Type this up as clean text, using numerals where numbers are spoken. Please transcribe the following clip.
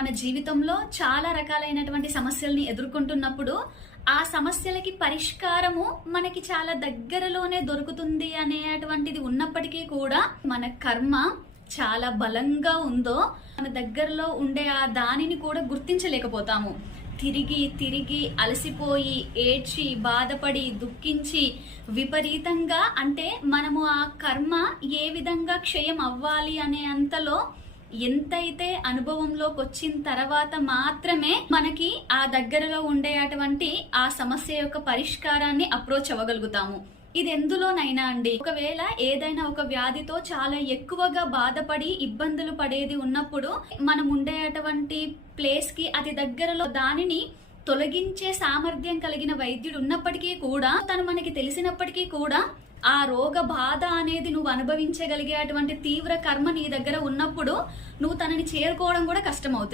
మన జీవితంలో చాలా రకాలైనటువంటి సమస్యల్ని ఎదుర్కొంటున్నప్పుడు ఆ సమస్యలకి పరిష్కారము మనకి చాలా దగ్గరలోనే దొరుకుతుంది అనేటువంటిది ఉన్నప్పటికీ కూడా మన కర్మ చాలా బలంగా ఉందో మన దగ్గరలో ఉండే ఆ దానిని కూడా గుర్తించలేకపోతాము. తిరిగి తిరిగి అలసిపోయి ఏడ్చి బాధపడి దుఃఖించి విపరీతంగా అంటే మనము ఆ కర్మ ఏ విధంగా క్షయం అవ్వాలి అనే అంతలో ఎంతైతే అనుభవంలోకి వచ్చిన తర్వాత మాత్రమే మనకి ఆ దగ్గరలో ఉండే అటువంటి ఆ సమస్య యొక్క పరిష్కారాన్ని అప్రోచ్ అవ్వగలుగుతాము. ఇది ఎందులోనైనా అండి, ఒకవేళ ఏదైనా ఒక వ్యాధితో చాలా ఎక్కువగా బాధపడి ఇబ్బందులు పడేది ఉన్నప్పుడు మనం ఉండే అటువంటి ప్లేస్ కి అతి దగ్గరలో దానిని తొలగించే సామర్థ్యం కలిగిన వైద్యుడు ఉన్నప్పటికీ కూడా, తను మనకి తెలిసినప్పటికీ కూడా ఆ రోగ బాధ అనేది నువ్వు అనుభవించగలిగే అటువంటి తీవ్ర కర్మ నీ దగ్గర ఉన్నప్పుడు నువ్వు తనని చేరుకోవడం కూడా కష్టం అవుతుంది.